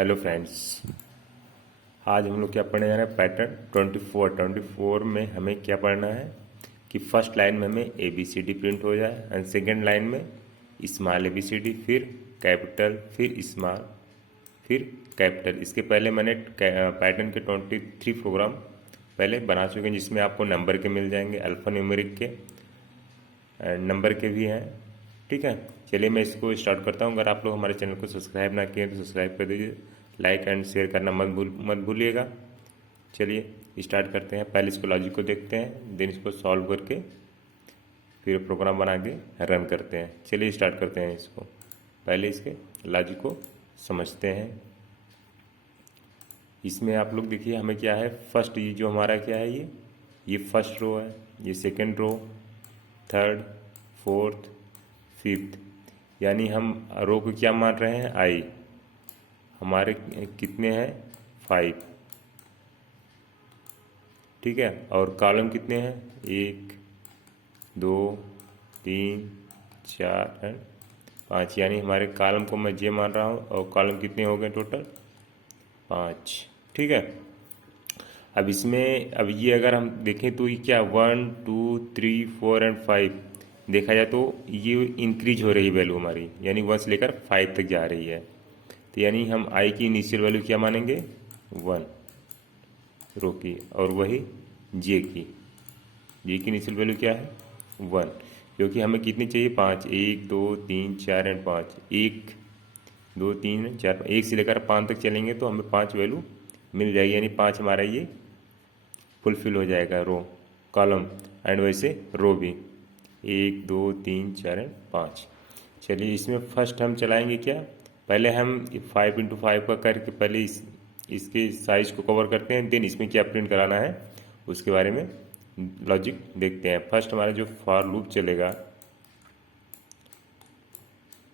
Hello friends, आज हम लोग क्या पढ़ने जा रहे हैं? पैटर्न 24 में हमें क्या पढ़ना है कि फर्स्ट लाइन में हमें A B C D print हो जाए एंड सेकेंड लाइन में small A B C D, फिर कैपिटल, फिर स्मॉल, फिर कैपिटल। इसके पहले मैंने पैटर्न के 23 प्रोग्राम पहले बना चुके हैं, जिसमें आपको नंबर के मिल जाएंगे, अल्फ़ा न्यूमेरिक के एंड नंबर के भी हैं। ठीक है, चलिए मैं इसको स्टार्ट करता हूँ। अगर आप लोग हमारे चैनल को सब्सक्राइब ना किए तो सब्सक्राइब कर दीजिए, लाइक एंड शेयर करना मत भूलिएगा। चलिए स्टार्ट करते हैं। पहले इसको लॉजिक को देखते हैं, देन इसको सॉल्व करके फिर प्रोग्राम बना के रन करते हैं। चलिए स्टार्ट करते हैं इसको। पहले इसके लॉजिक को समझते हैं। इसमें आप लोग देखिए हमें क्या है, फर्स्ट ये जो हमारा क्या है, ये फर्स्ट रो है, ये second row, third, fourth, fifth, यानी हम रो को क्या मान रहे हैं? आई। हमारे कितने हैं? 5। ठीक है, और कॉलम कितने हैं? 1 2 3 4 एंड 5, यानी हमारे कॉलम को मैं जे मान रहा हूँ और कॉलम कितने हो गए टोटल? 5। ठीक है, अब इसमें अब ये अगर हम देखें तो ये क्या 1 2 3 4 एंड 5 देखा जाए तो ये इंक्रीज हो रही है वैल्यू हमारी, यानी 1 से लेकर 5 तक जा रही है। तो यानी हम आई की इनिशियल वैल्यू क्या मानेंगे? 1 रो की, और वही जे की इनिशियल वैल्यू क्या है? 1, क्योंकि हमें कितनी चाहिए? 5। 1 2 3 4 एंड 5, 1 2 3 4, 1 से लेकर 5 तक चलेंगे तो हमें 5 वैल्यू मिल जाएगी, यानी 5 हमारा ये फुलफिल हो जाएगा रो, कॉलम एंड वैसे रो भी 1 2 3 4 एंड 5। चलिए इसमें फर्स्ट हम चलाएंगे क्या, पहले हम 5 × 5 का करके पहले इसके साइज को कवर करते हैं, देन इसमें क्या प्रिंट कराना है उसके बारे में लॉजिक देखते हैं। फर्स्ट हमारा जो फॉर लूप चलेगा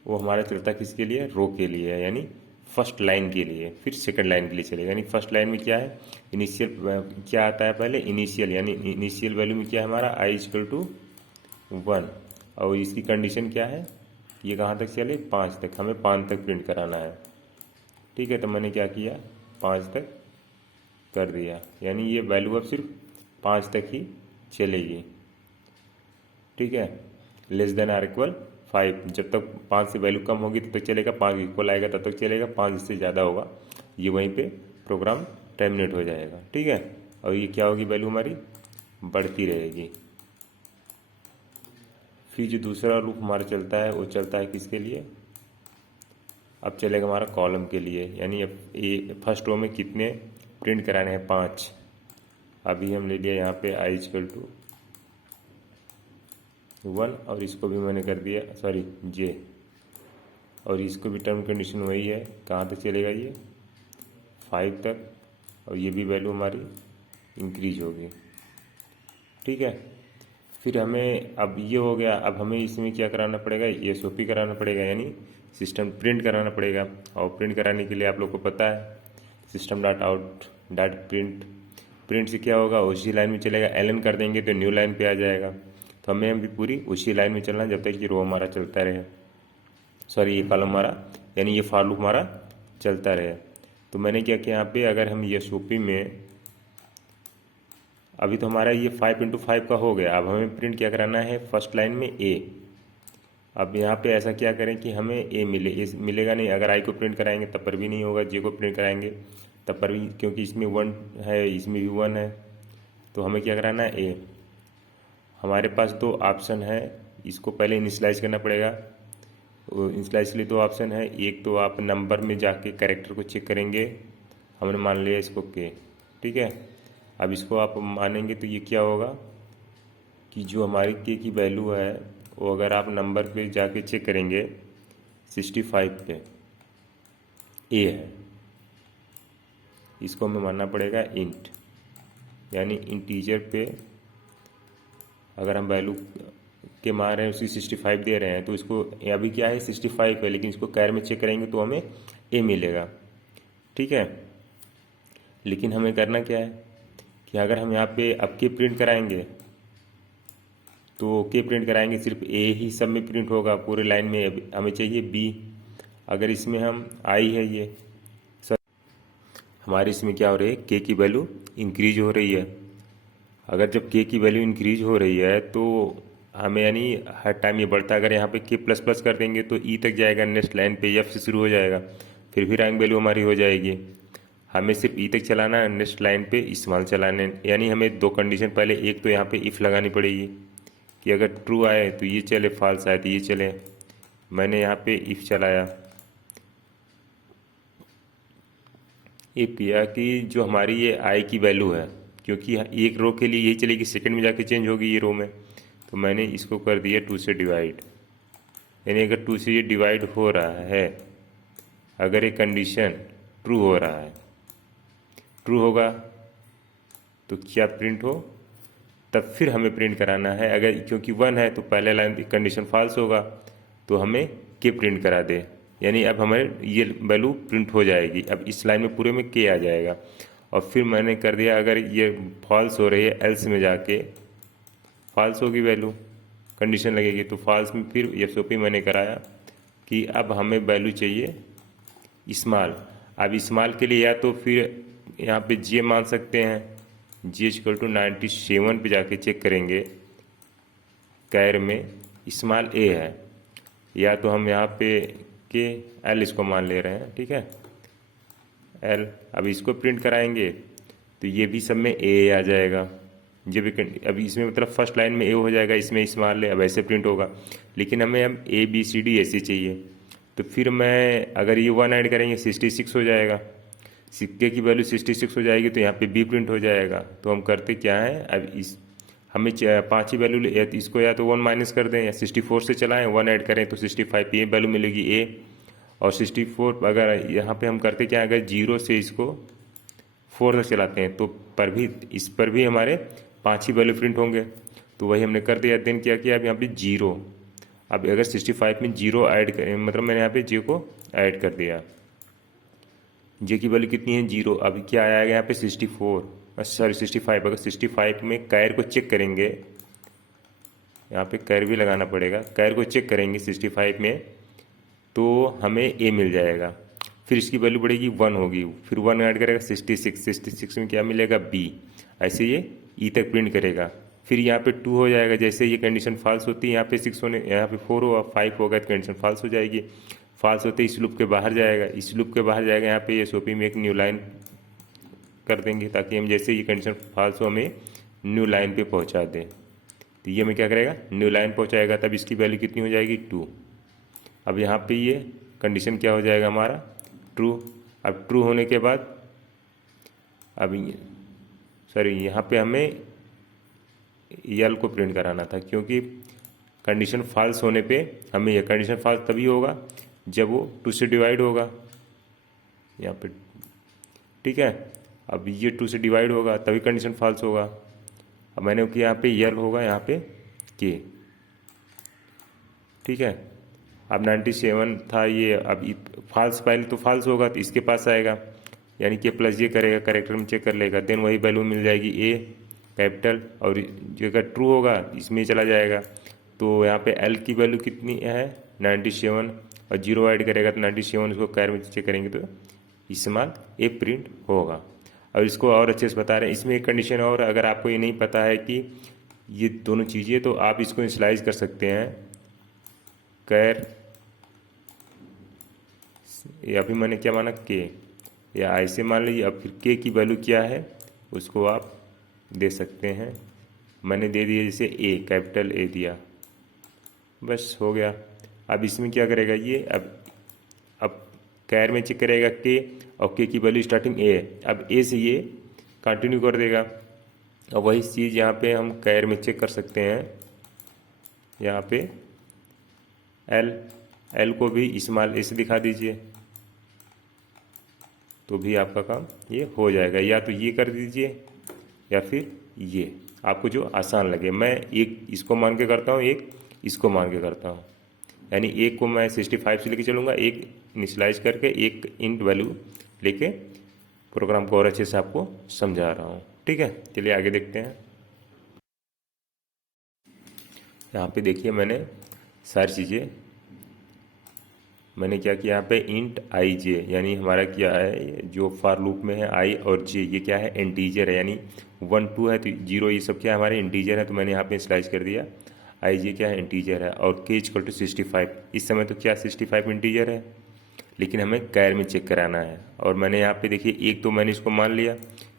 वो हमारा चलता किसके लिए? रो के लिए है, यानी फर्स्ट लाइन के लिए। फिर सेकंड लाइन के लिए चलेगा, यानी फर्स्ट लाइन में क्या है? इनिशियल क्या आता है पहले? इनिशियल, यानी इनिशियल वैल्यू में क्या है हमारा? आई इक्वल टू 1, और इसकी कंडीशन क्या है? ये कहाँ तक चले? 5 तक। हमें 5 तक प्रिंट कराना है। ठीक है, तो मैंने क्या किया? 5 तक कर दिया, यानी ये वैल्यू अब सिर्फ 5 तक ही चलेगी। ठीक है, लेस देन आर इक्वल 5, जब तक 5 से वैल्यू कम होगी तब तक चलेगा, 5 इक्वल आएगा तब तक चलेगा, 5 से ज़्यादा होगा ये वहीं पे प्रोग्राम टर्मिनेट हो जाएगा। ठीक है, और ये क्या होगी? वैल्यू हमारी बढ़ती रहेगी। फिर जो दूसरा लूप हमारा चलता है वो चलता है किसके लिए? अब चलेगा हमारा कॉलम के लिए, यानी अब ये फर्स्ट रो में कितने प्रिंट कराने हैं? 5। अभी हम ले लिया यहाँ पे आई इक्वल टू 1, और इसको भी मैंने कर दिया सॉरी जे, और इसको भी टर्म कंडीशन वही है, कहाँ तक चलेगा? ये 5 तक, और ये भी वैल्यू हमारी इंक्रीज होगी। ठीक है, फिर हमें अब ये हो गया, अब हमें इसमें क्या कराना पड़ेगा? ये एसओपी कराना पड़ेगा, यानी सिस्टम प्रिंट कराना पड़ेगा। और प्रिंट कराने के लिए आप लोग को पता है system dot out dot print से क्या होगा? उसी लाइन में चलेगा, एलन कर देंगे तो न्यू लाइन पे आ जाएगा। तो हमें भी पूरी उसी लाइन में चलना है जब तक ये रो हमारा चलता रहे, सॉरी ये कॉलम हमारा, यानी ये फॉर लूप हमारा चलता रहे। तो मैंने क्या किया यहाँ पे, अगर हम ये एसओपी में अभी तो हमारा ये 5 × 5 का हो गया, अब हमें प्रिंट क्या कराना है? फर्स्ट लाइन में ए। अब यहाँ पे ऐसा क्या करें कि हमें ए मिलेगा नहीं, अगर आई को प्रिंट कराएंगे तब पर भी नहीं होगा, जे को प्रिंट कराएंगे तब पर भी, क्योंकि इसमें 1 है इसमें भी 1 है, तो हमें क्या कराना है? ए। हमारे पास 2 ऑप्शन है, इसको पहले इनिशलाइज करना पड़ेगा। इनिशलाइज के लिए 2 ऑप्शन है, एक तो आप नंबर में जाके कैरेक्टर को चेक करेंगे, हमने मान लिया इसको के। ठीक है, अब इसको आप मानेंगे तो ये क्या होगा कि जो हमारी के की वैल्यू है वो अगर आप नंबर पे जाके चेक करेंगे 65 पे ए है, इसको हमें मानना पड़ेगा इंट, यानी इंटीजर पे अगर हम वैल्यू के मान रहे हैं उसी 65 दे रहे हैं, तो इसको अभी क्या है? 65 है, लेकिन इसको कैर में चेक करेंगे तो हमें ए मिलेगा। ठीक है, लेकिन हमें करना क्या है कि अगर हम यहाँ पे अब के प्रिंट कराएंगे तो के प्रिंट कराएंगे सिर्फ ए ही सब में प्रिंट होगा पूरे लाइन में, हमें चाहिए बी। अगर इसमें हम आई है ये हमारे इसमें क्या हो रही है, के की वैल्यू इंक्रीज हो रही है। अगर जब के की वैल्यू इंक्रीज हो रही है तो हमें यानी हर टाइम ये बढ़ता है। अगर यहाँ पे के प्लस प्लस कर देंगे तो ई तक जाएगा, नेक्स्ट लाइन पे एफ से शुरू हो जाएगा, फिर भी रैंक वैल्यू हमारी हो जाएगी। हमें सिर्फ ई तक चलाना है, नेक्स्ट लाइन पे इस्तेमाल चलाने, यानी हमें दो कंडीशन, पहले एक तो यहाँ पे इफ़ लगानी पड़ेगी कि अगर ट्रू आए तो ये चले, फॉल्स आए तो ये चले। मैंने यहाँ पे इफ़ चलाया, इफ़ किया कि जो हमारी ये आई की वैल्यू है, क्योंकि एक रो के लिए यही चलेगी, सेकंड में जाके चेंज होगी ये रो में, तो मैंने इसको कर दिया 2 से डिवाइड। यानी अगर 2 से ये डिवाइड हो रहा है, अगर ये कंडीशन ट्रू हो रहा है, ट्रू होगा तो क्या प्रिंट हो, तब फिर हमें प्रिंट कराना है। अगर क्योंकि 1 है तो पहले लाइन कंडीशन फॉल्स होगा तो हमें के प्रिंट करा दे, यानी अब हमारे ये वैल्यू प्रिंट हो जाएगी। अब इस लाइन में पूरे में के आ जाएगा। और फिर मैंने कर दिया, अगर ये फॉल्स हो रही है एल्स में जाके फॉल्स होगी वैल्यू, कंडीशन लगेगी तो फॉल्स में फिर एफ मैंने कराया कि अब हमें वैल्यू चाहिए स्मॉल। अब स्मॉल के लिए या तो फिर यहाँ पे जे मान सकते हैं, जी इक्वल टू 97 पे जाके चेक करेंगे कैर में स्मॉल ए है, या तो हम यहाँ पे के एल इसको मान ले रहे हैं, ठीक है एल। अब इसको प्रिंट कराएंगे तो ये भी सब में ए आ जाएगा, ये भी अब इसमें मतलब फर्स्ट लाइन में ए हो जाएगा, इसमें स्मॉल है, अब ऐसे प्रिंट होगा। लेकिन हमें हम ए बी सी डी ऐसे चाहिए, तो फिर मैं अगर ये 1 ऐड करेंगे 66 हो जाएगा, सिक्के की वैल्यू 66 हो जाएगी, तो यहाँ पे बी प्रिंट हो जाएगा। तो हम करते क्या है, अब इस हमें 5 ही वैल्यू, इसको या तो 1 माइनस कर दें या 64 से चलाएं, 1 ऐड करें तो 65 ये वैल्यू मिलेगी ए, और 64 अगर यहाँ पे हम करते क्या, अगर 0 से इसको 4 तक चलाते हैं तो पर भी इस पर भी हमारे 5 ही वैल्यू प्रिंट होंगे। तो वही हमने कर दिया। देन क्या किया, अब यहाँ पे 0, अब अगर 65 में 0 ऐड करें, मतलब मैंने यहाँ पे जे को ऐड कर दिया, जे की वैल्यू कितनी है 0। अब क्या आएगा यहाँ पे 64, सॉरी 65। अगर 65 में कैर को चेक करेंगे, यहाँ पे कैर भी लगाना पड़ेगा, कैर को चेक करेंगे 65 में तो हमें ए मिल जाएगा। फिर इसकी वैल्यू बढ़ेगी 1 होगी, फिर 1 ऐड करेगा 66 में क्या मिलेगा बी, ऐसे ये ई तक प्रिंट करेगा। फिर यहाँ पे 2 हो जाएगा, जैसे ये कंडीशन फॉल्स होती है, यहाँ पे 6 होने, यहाँ पे 4 होगा, 5 होगा तो कंडीशन फॉल्स हो जाएगी। फॉल्स होते इस लूप के बाहर जाएगा, इस लूप के बाहर जाएगा, यहाँ पे ये सोपी में एक न्यू लाइन कर देंगे ताकि हम जैसे ये कंडीशन फॉल्स हो हमें न्यू लाइन पे पहुँचा दें। तो ये हमें क्या करेगा, न्यू लाइन पहुँचाएगा, तब इसकी वैल्यू कितनी हो जाएगी 2। अब यहाँ पे ये कंडीशन क्या हो जाएगा हमारा ट्रू। अब ट्रू होने के बाद अब सॉरी यहाँ पे हमें यल को प्रिंट कराना था, क्योंकि कंडीशन फॉल्स होने पे हमें यह कंडीशन फॉल्स तभी होगा जब वो 2 से डिवाइड होगा यहाँ पे, ठीक है। अब ये 2 से डिवाइड होगा तभी कंडीशन फॉल्स होगा। अब मैंने किया यहाँ पे यल होगा, यहाँ पे के, ठीक है। अब 97 था ये, अब फॉल्स पहले तो फॉल्स होगा तो इसके पास आएगा, यानी कि प्लस ये करेगा, करेक्टर में चेक कर लेगा, देन वही वैल्यू मिल जाएगी ए कैपिटल, और जो अगर ट्रू होगा इसमें चला जाएगा। तो यहाँ पे एल की वैल्यू कितनी है 97, और 0 ऐड करेगा तो 97, इसको कैर में चेक करेंगे तो इस्तेमाल ए प्रिंट होगा। और इसको और अच्छे से बता रहे हैं, इसमें एक कंडीशन और, अगर आपको ये नहीं पता है कि ये दोनों चीज़ें, तो आप इसको इनिशियलाइज कर सकते हैं कैर, या फिर मैंने क्या माना के, या ऐसे मान लीजिए। अब फिर के की वैल्यू क्या है उसको आप दे सकते हैं, मैंने दे दिया जैसे ए, कैपिटल ए दिया, बस हो गया। अब इसमें क्या करेगा ये, अब कैर में चेक करेगा के, और के की वैल्यू स्टार्टिंग ए है, अब ए से ये कंटिन्यू कर देगा। और वही चीज़ यहाँ पे हम कैर में चेक कर सकते हैं, यहाँ पे एल को भी स्मॉल ए से दिखा दीजिए, तो भी आपका काम ये हो जाएगा। या तो ये कर दीजिए या फिर ये, आपको जो आसान लगे। मैं एक इसको मान के करता हूँ, एक इसको मान के करता हूँ, यानी एक को मैं 65 से लेके चलूँगा, एक इनिशियलाइज करके एक इंट वैल्यू लेके प्रोग्राम को और अच्छे से आपको समझा रहा हूँ, ठीक है। चलिए आगे देखते हैं। यहाँ पे देखिए मैंने सारी चीज़ें मैंने क्या किया यहाँ पे इंट आई जे, यानी हमारा क्या है जो फॉर लूप में है आई और जे, ये क्या है इंटीजर है, यानी 1 2 है तो 0 ये सब क्या है हमारे इंटीजर है, तो मैंने यहाँ पे स्लाइस कर दिया आई जे क्या है इंटीजर है, और के इक्वल टू 65। इस समय तो क्या 65 इंटीजर है, लेकिन हमें कैर में चेक कराना है। और मैंने यहाँ पे देखिए एक तो मैंने इसको मान लिया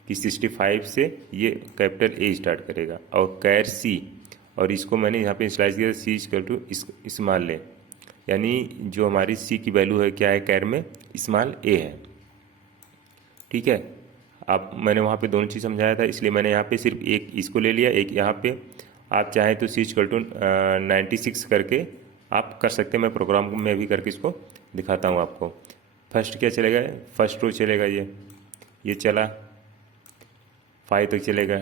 कि 65 से ये कैपिटल ए स्टार्ट करेगा, और कैर सी, और इसको मैंने यहाँ पे स्लाइस किया सी इक्वल टू स्मॉल ले, यानी जो हमारी सी की वैल्यू है क्या है कैर में स्मॉल ए है। ठीक है, आप मैंने वहाँ पे दोनों चीज़ समझाया था, इसलिए मैंने यहाँ पे सिर्फ एक इसको ले लिया, एक यहाँ पे आप चाहें तो सी इक्वल टू 96 करके आप कर सकते हैं। मैं प्रोग्राम में भी करके इसको दिखाता हूँ आपको। फर्स्ट क्या चलेगा, फर्स्ट रो चलेगा, ये चला 5 तक चलेगा,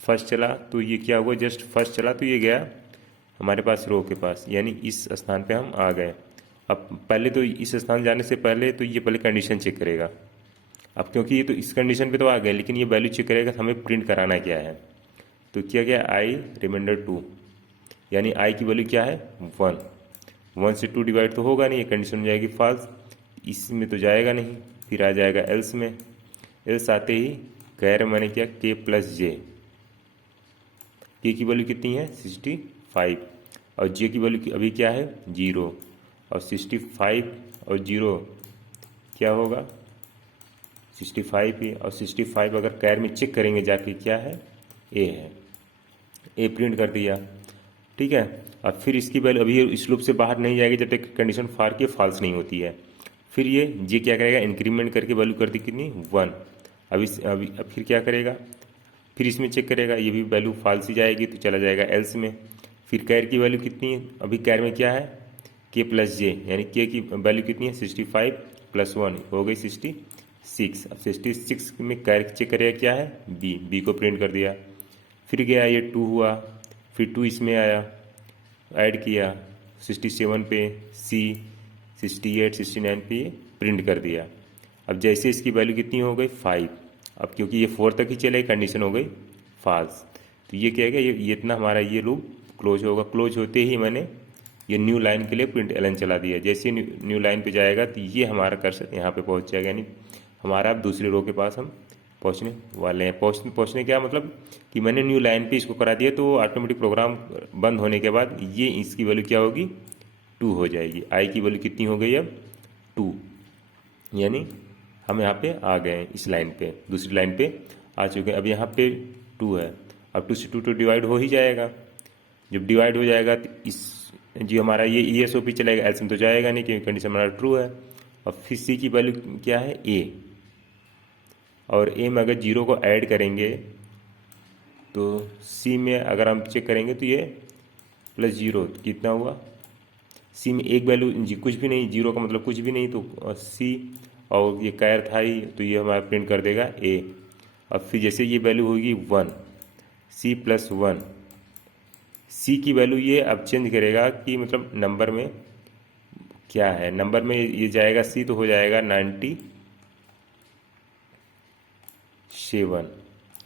फर्स्ट चला तो ये क्या हुआ, जस्ट फर्स्ट चला तो ये गया हमारे पास रो के पास, यानी इस स्थान पे हम आ गए। अब पहले तो इस स्थान जाने से पहले तो ये पहले कंडीशन चेक करेगा। अब क्योंकि ये तो इस कंडीशन पे तो आ गए, लेकिन ये वैल्यू चेक करेगा हमें प्रिंट कराना क्या है, तो क्या क्या आई रिमाइंडर 2, यानी आई की वैल्यू क्या है 1, 1 से 2 डिवाइड तो होगा नहीं, ये कंडीशन हो जाएगी फॉल्स, इसमें तो जाएगा नहीं, फिर आ जाएगा एल्स में, एल्स आते ही कैर मैंने क्या के प्लस जे, के की वैल्यू कितनी है 65, और जे की वैल्यू अभी क्या है 0, और 65 और 0 क्या होगा 65 ही, और 65 अगर कैर में चेक करेंगे जाके क्या है ए है, ए प्रिंट कर दिया। ठीक है, अब फिर इसकी वैल्यू अभी इस लूप से बाहर नहीं जाएगी जब तक कंडीशन फार की फॉल्स नहीं होती है। फिर ये जे क्या करेगा इंक्रीमेंट करके वैल्यू कर दी कितनी 1, अब फिर क्या करेगा, फिर इसमें चेक करेगा, ये भी वैल्यू फॉल्स ही जाएगी तो चला जाएगा एल्स में। फिर कैर की वैल्यू कितनी है, अभी कैर में क्या है के प्लस जे, यानी के की वैल्यू कितनी है 65 प्लस 1 हो गई 66। अब 66 में कैर चेक करेगा क्या है बी को प्रिंट कर दिया। फिर गया ये 2 हुआ, फिर 2 इसमें आया ऐड किया 67 पे, सी 68 69 पे प्रिंट कर दिया। अब जैसे इसकी वैल्यू कितनी हो गई 5, अब क्योंकि ये 4 तक ही चले कंडीशन हो गई फॉल्स, तो ये क्या है ये इतना हमारा ये लूप क्लोज होगा। क्लोज होते ही मैंने ये न्यू लाइन के लिए प्रिंट एलन चला दिया, जैसे न्यू लाइन पे जाएगा तो ये हमारा कर्सर यहाँ पे पहुँच जाएगा, यानी हमारा अब दूसरे रो के पास हम पहुँचने वाले हैं। पहुँचने क्या मतलब कि मैंने न्यू लाइन पे इसको करा दिया, तो ऑटोमेटिक प्रोग्राम बंद होने के बाद ये इसकी वैल्यू क्या होगी 2 हो जाएगी। आई की वैल्यू कितनी हो गई अब 2, यानी हम यहाँ पे आ गए हैं इस लाइन पे, दूसरी लाइन पे आ चुके हैं। अब यहाँ पे 2 है, अब 2 से 2 तो डिवाइड हो ही जाएगा, जब डिवाइड हो जाएगा तो इस जो हमारा ये ई एस ओ पी चलेगा, एल्स में तो जाएगा नहीं क्योंकि कंडीशन हमारा ट्रू है। और फिर सी की वैल्यू क्या है ए, और ए में अगर 0 को ऐड करेंगे तो सी में अगर हम चेक करेंगे तो ये प्लस 0 कितना हुआ, सी में एक वैल्यू कुछ भी नहीं, 0 का मतलब कुछ भी नहीं, तो सी और ये कैर था ही तो ये हमारा प्रिंट कर देगा ए। अब फिर जैसे ये वैल्यू होगी 1, सी प्लस 1, सी की वैल्यू ये अब चेंज करेगा कि मतलब नंबर में क्या है, नंबर में ये जाएगा सी तो हो जाएगा 97,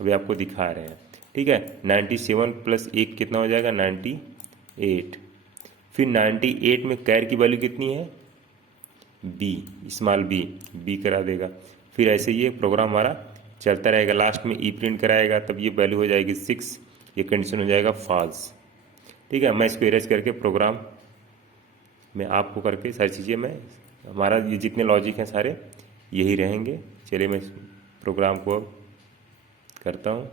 अभी आपको दिखा रहे हैं। ठीक है, 97 प्लस 1 कितना हो जाएगा 98। फिर 98 में कैर की वैल्यू कितनी है बी, स्मॉल बी करा देगा। फिर ऐसे ये प्रोग्राम हमारा चलता रहेगा, लास्ट में ई प्रिंट कराएगा तब ये वैल्यू हो जाएगी 6, ये कंडीशन हो जाएगा फॉल्स। ठीक है, मैं इसको इरेज करके प्रोग्राम में आपको करके सारी चीज़ें मैं हमारा ये जितने लॉजिक हैं सारे यही रहेंगे। चलिए मैं प्रोग्राम को करता हूँ।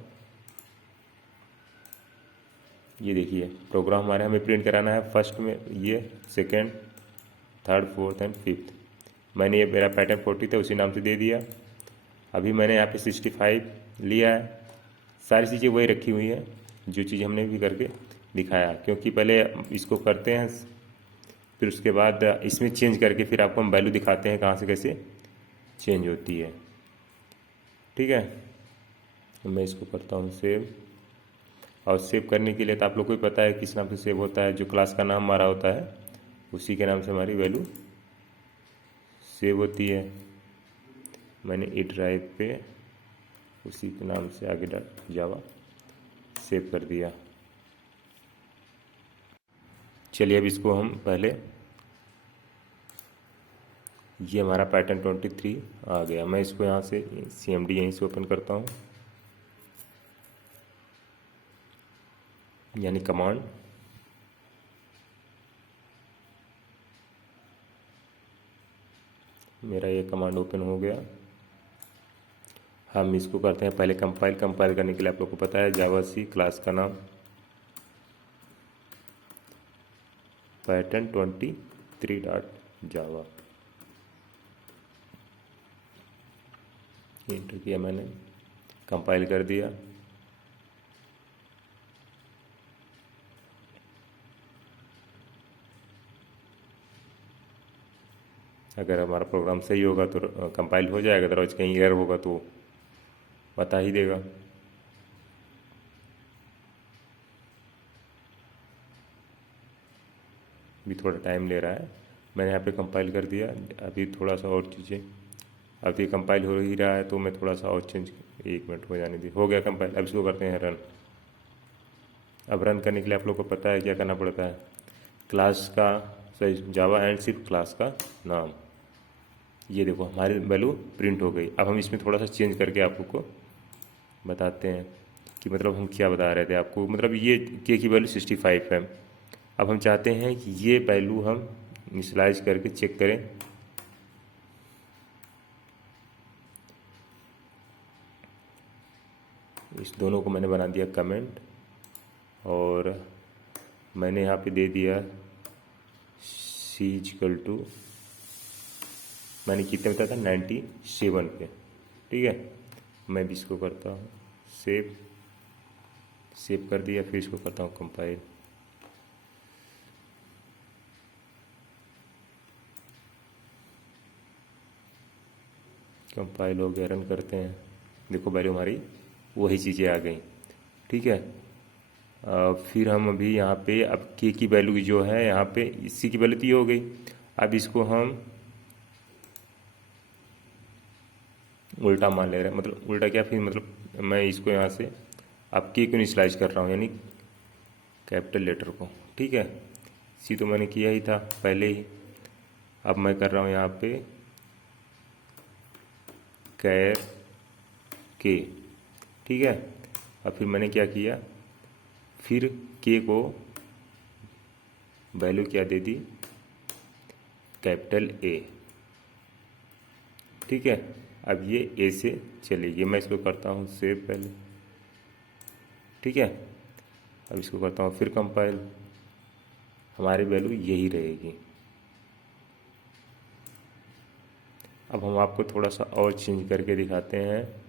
ये देखिए प्रोग्राम हमारे हमें प्रिंट कराना है फर्स्ट में ये, second, third, fourth and fifth. मैंने ये मेरा पैटर्न 40 था उसी नाम से दे दिया। अभी मैंने यहाँ पे 65 लिया है, सारी चीज़ें वही रखी हुई हैं जो चीज़ हमने भी करके दिखाया, क्योंकि पहले इसको करते हैं फिर उसके बाद इसमें चेंज करके फिर आपको हम वैल्यू दिखाते हैं कहाँ से कैसे चेंज होती है। ठीक है, मैं इसको करता हूँ सेव, और सेव करने के लिए तो आप लोग को ही पता है किस नाम से सेव होता है, जो क्लास का नाम हमारा होता है उसी के नाम से हमारी वैल्यू सेव होती है। मैंने ए ड्राइव पे उसी के नाम से आगे जावा सेव कर दिया। चलिए अब इसको हम पहले ये हमारा पैटर्न 23 आ गया। मैं इसको यहाँ से CMD यहीं से ओपन करता हूँ, यानी कमांड। मेरा ये कमांड ओपन हो गया। हम इसको करते हैं पहले कंपाइल। कंपाइल करने के लिए आप लोग को पता है जावा सी क्लास का नाम पैटर्न 23.java। एंटर किया मैंने, कंपाइल कर दिया। अगर हमारा प्रोग्राम सही होगा तो कंपाइल हो जाएगा, अदरवाइज कहीं एरर होगा तो बता ही देगा। भी थोड़ा टाइम ले रहा है। मैंने यहाँ पे कंपाइल कर दिया। अभी थोड़ा सा और चीज़ें, अभी कंपाइल हो ही रहा है तो मैं थोड़ा सा और चेंज, 1 मिनट हो जाने दी। हो गया कंपाइल। अब इसको करते हैं रन। अब रन करने के लिए आप लोग को पता है क्या करना पड़ता है। क्लास का सही जावा एंड सिर्फ क्लास का नाम। ये देखो हमारी वैल्यू प्रिंट हो गई। अब हम इसमें थोड़ा सा चेंज करके आप लोग को बताते हैं कि मतलब हम क्या बता रहे थे आपको। मतलब ये के की वैल्यू 65 है। अब हम चाहते हैं कि ये वैल्यू हम इनिशियलाइज करके चेक करें। इस दोनों को मैंने बना दिया कमेंट, और मैंने यहाँ पे दे दिया C=, मैंने कितने बताया था 97 पे। ठीक है, मैं भी इसको करता हूँ सेव। सेव कर दिया, फिर इसको करता हूँ कंपाइल। कंपाइल हो गया, रन करते हैं। देखो वैल्यू हमारी वही चीज़ें आ गई। ठीक है, फिर हम अभी यहाँ पे अब के की वैल्यू जो है यहाँ पे इसी की वैल्यू तो ये हो गई। अब इसको हम उल्टा मान ले रहे हैं। मतलब उल्टा क्या, फिर मतलब मैं इसको यहाँ से अब के को इनिशियलाइज कर रहा हूँ, यानी कैपिटल लेटर को। ठीक है, सी तो मैंने किया ही था पहले ही। अब मैं कर रहा हूँ यहाँ पे कैर के। ठीक है, अब फिर मैंने क्या किया, फिर के को वैल्यू क्या दे दी, कैपिटल ए। ठीक है, अब ये ए से चलेगी। मैं इसको करता हूँ सेव पहले। ठीक है, अब इसको करता हूँ फिर कंपाइल। हमारी वैल्यू यही रहेगी। अब हम आपको थोड़ा सा और चेंज करके दिखाते हैं।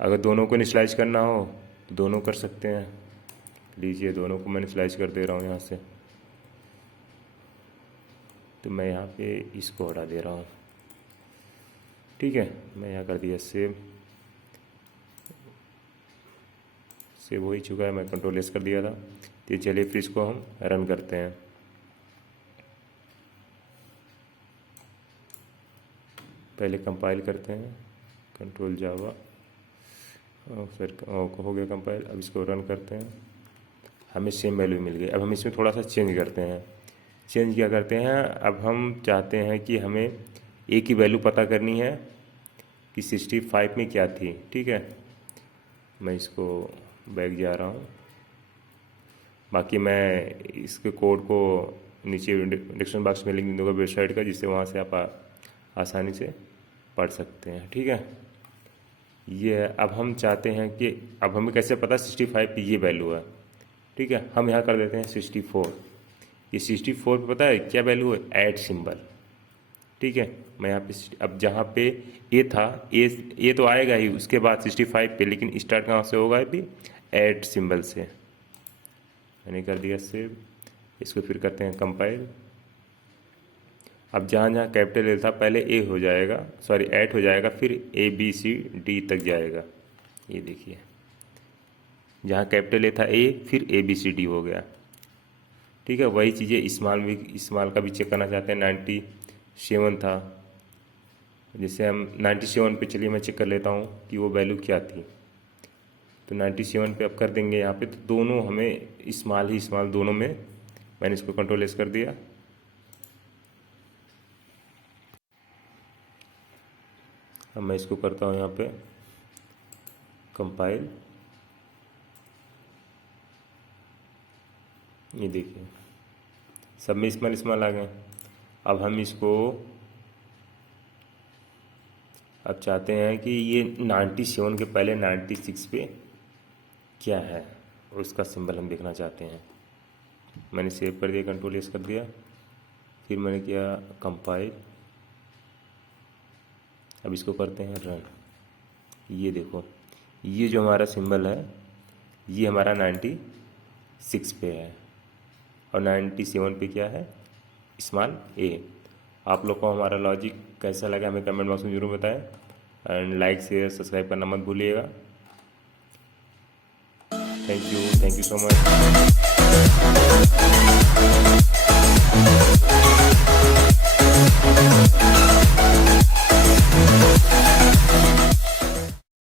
अगर दोनों को इनिशियलाइज करना हो तो दोनों कर सकते हैं। लीजिए, दोनों को मैं इनिशियलाइज कर दे रहा हूँ यहाँ से। तो मैं यहाँ पे इसको हटा दे रहा हूँ। ठीक है, मैं यहाँ कर दिया सेव। सेव हो ही चुका है, मैं कंट्रोल एस कर दिया था। तो चलिए फिर इसको हम रन करते हैं। पहले कंपाइल करते हैं, कंट्रोल जावा, फिर हो गया कंपाइल। अब इसको रन करते हैं, हमें सेम वैल्यू मिल गई। अब हम इसमें थोड़ा सा चेंज करते हैं। चेंज क्या करते हैं, अब हम चाहते हैं कि हमें ए की वैल्यू पता करनी है कि 65 में क्या थी। ठीक है, मैं इसको बैक जा रहा हूँ। बाकी मैं इसके कोड को नीचे डिस्क्रिप्शन बॉक्स में लिंक दूंगा वेबसाइट का, जिससे वहाँ से आप आसानी से पढ़ सकते हैं। ठीक है, ये है। अब हम चाहते हैं कि अब हमें कैसे पता 65 पे ये वैल्यू है। ठीक है, हम यहाँ कर देते हैं 64। ये 64 पे पता है क्या वैल्यू है, ऐड सिंबल। ठीक है, मैं यहाँ पे अब जहाँ पे ए था, ए तो आएगा ही उसके बाद 65 पे, लेकिन स्टार्ट कहाँ से होगा अभी, ऐड सिंबल से। मैंने कर दिया सेव। इसको फिर करते हैं कंपाइल। अब जहाँ जहाँ कैपिटल ए था पहले ए हो जाएगा, सॉरी ऐड हो जाएगा, फिर ABCD तक जाएगा। ये देखिए, जहाँ कैपिटल ए था ए, फिर ABCD हो गया। ठीक है, वही चीज़ें स्मॉल का भी चेक करना चाहते हैं। 97 था, जैसे हम 97 पे, चलिए मैं चेक कर लेता हूँ कि वो वैल्यू क्या थी। तो 97 पे अब कर देंगे यहाँ पे। तो दोनों हमें स्मॉल दोनों में, मैंने इसको कंट्रोल एस कर दिया। अब मैं इसको करता हूँ यहाँ पे कंपाइल। ये देखिए सब में स्मॉल आ गए। अब हम इसको अब चाहते हैं कि ये 97 के पहले 96 पे क्या है, उसका सिंबल हम देखना चाहते हैं। मैंने सेव कर दिया, कंट्रोल एस कर दिया, फिर मैंने किया कंपाइल। अब इसको करते हैं रन। ये देखो ये जो हमारा सिंबल है ये हमारा 96 पे है और 97 पे क्या है, स्मॉल ए। आप लोग को हमारा लॉजिक कैसा लगा हमें कमेंट बॉक्स में ज़रूर बताएं एंड लाइक शेयर सब्सक्राइब करना मत भूलिएगा। Thank you so much.